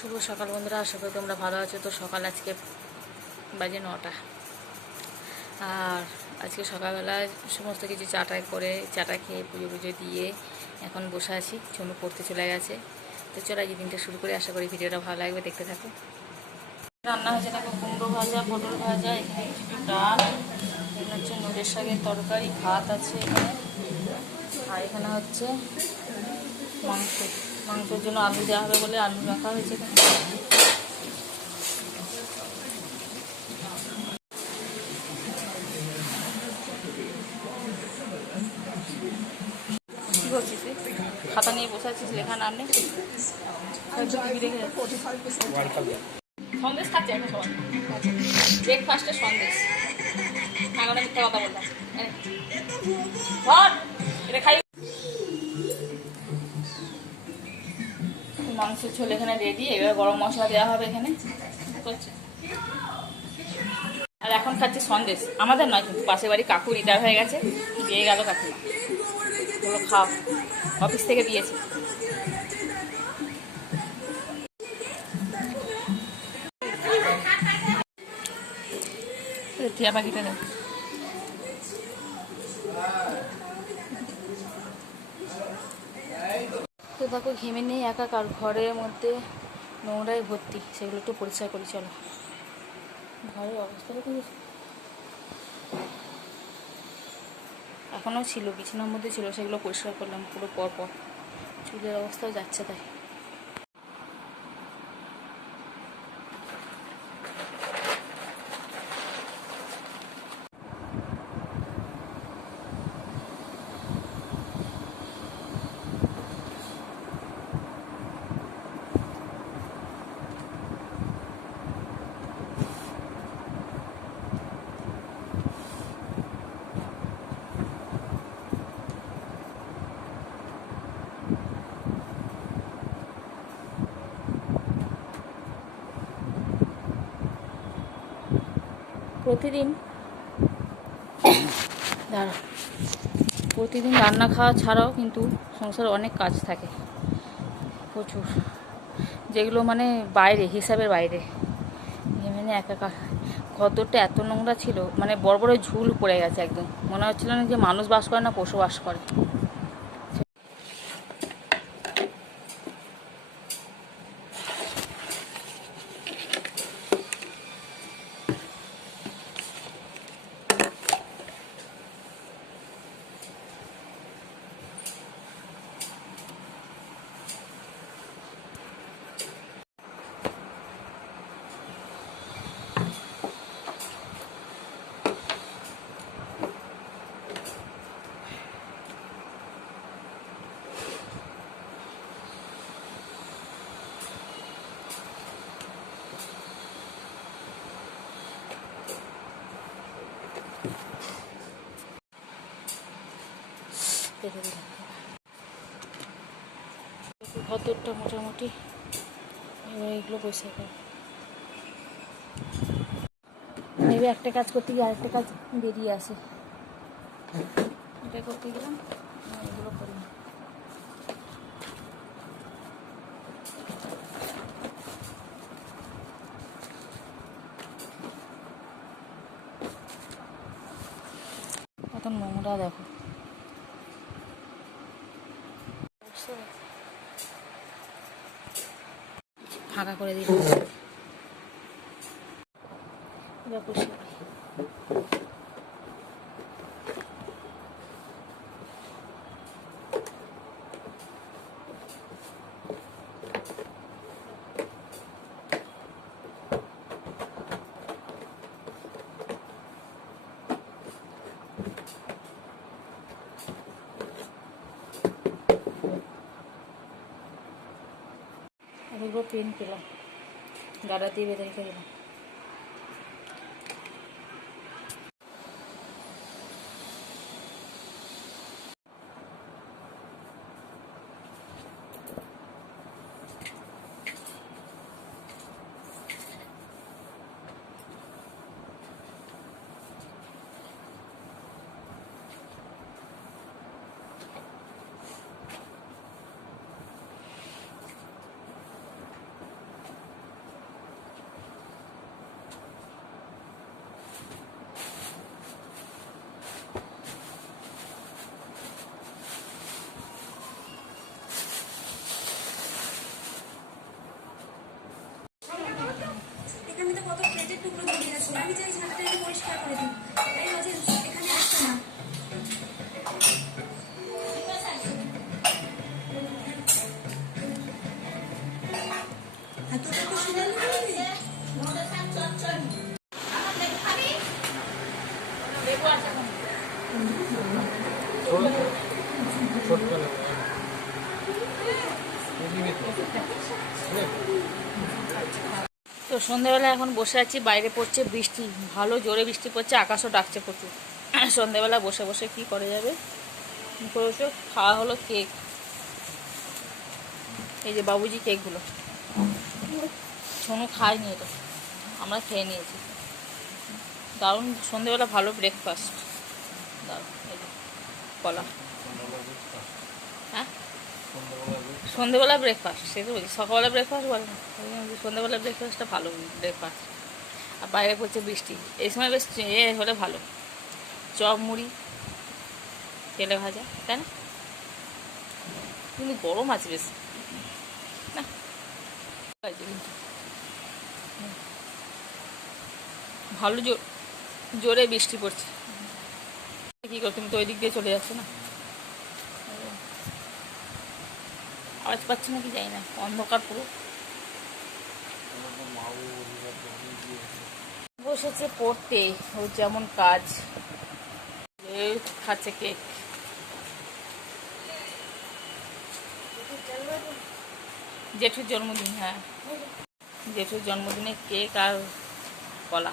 শুভ সকাল বন্ধুরা, আশা করি তোমরা ভালো আছো। তো সকাল আজকে বাজে 9টা, আর আজকে সকালবেলায় সমস্ত কিছু চাটা করে চাটা খেয়ে পুজো দিয়ে এখন বসে আছি। চুনু পড়তে চলে গেছে। তো চলো আজকে দিনটা শুরু করে, আশা করি ভিডিওটা ভালো লাগবে, দেখতে থাকো। রান্না হয়েছে দেখো, কুমড়ো ভাজা, পটল ভাজা, এখানে একটু ডাল, এখানে হচ্ছে নড়ের শাকের তরকারি, ভাত আছে এখানে, আর এখানে হচ্ছে মাংসের জন্য আলু দেওয়া হবে বলে আলু রাখা হয়েছে এখানে। কী করছিস? খাতা নিয়ে বসে আছিস, লেখা নাম নেই? সন্দেশ খাচ্ছে এখন সবাই, ব্রেকফাস্টে সন্দেশ। এখন মিথ্যা কথা বললাম, এটা খাই। মাংসের ঝোল এখানে রেডি, এবার গরম মশলা দেওয়া হবে এখানে করছে। আর এখন খাচ্ছি সন্দেশ, আমাদের নয় কিন্তু পাশের বাড়ি কাকু রিটায়ার হয়ে গেছে, দিয়ে গেল কাকিমা, ওগুলো খাও, অফিস থেকে দিয়েছে। টিয়া পাখিটা দেখ, তো দেখো ঘেমে নেই একাকার, ঘরের মধ্যে নোংরায় ভর্তি, সেগুলো একটু পরিষ্কার করি। চলো, ঘরের অবস্থাটা তো এখনও ছিল, বিছানার মধ্যে ছিল, সেগুলো পরিষ্কার করলাম পুরো পরপর। চুলের অবস্থাও যাচ্ছে তাই। প্রতিদিন রান্না খাওয়া ছাড়াও কিন্তু সংসারে অনেক কাজ থাকে প্রচুর, যেগুলো মানে বাইরে, হিসাবের বাইরে। মানে একাকার, ঘরদোরটা এত নোংরা ছিল, মানে বড় বড় ঝুল পড়ে গেছে, একদম মনে হচ্ছিল না যে মানুষ বাস করে না পশু বাস করে। ঘরদোরটা মোটামুটি, এবার এগুলো পরিষ্কার করো। এবার একটা কাজ করতে গিয়ে আরেকটা কাজ বেরিয়ে আসে, এটা করতে গেলাম, এগুলো করি না। কত নোংরা দেখো, ফাঁকা করে দিই এবার পরিষ্কার। এগুলো পেন পেলাম, গাড়া দিয়ে বেঁধে রেখে দিলাম। টুকরো দিয়ে গেছে, আমি চাই ঝাঁটটা একটু পরিষ্কার করে দিই। এই রোজে এখানে আসতো না। আর তোকে তো শুনে নিবি। তো সন্ধ্যেবেলা এখন বসে আছি, বাইরে পড়ছে বৃষ্টি, ভালো জোরে বৃষ্টি পড়ছে, আকাশও ডাকছে প্রচুর। সন্ধ্যেবেলা বসে বসে কি করে যাবে, করেছো খাওয়া হলো কেক, এই যে বাবুজি কেকগুলো, সোনু খায়নি, এটা আমরা খেয়ে নিয়েছি। দারুণ সন্ধ্যেবেলা ভালো ব্রেকফাস্ট, দারুণ। এই যে কলা, হ্যাঁ সন্ধ্যেবেলা ব্রেকফাস্ট, সে তো বলছি সকালবেলা ব্রেকফাস্ট বলে না, সন্ধ্যেবেলা ব্রেকফাস্টটা ভালো ব্রেকফাস্ট। আর বাইরে পড়ছে বৃষ্টি, এই সময় বেশ হলে ভালো, চপ মুড়ি তেলে ভাজা, তাই না? কিন্তু গরম আছে বেশ না, কিন্তু ভালো জোরে বৃষ্টি পড়ছে। কী করো, তুমি তো ওই দিক দিয়ে চলে যাচ্ছ না, আওয়াজ পাচ্ছি না কি, যাই না, অন্ধকার পুরো। বসেছে পড়তে, ওর যেমন কাজ, খাচ্ছে কেক। জেঠুর জন্মদিন, হ্যাঁ জেঠুর জন্মদিনে কেক আর কলা।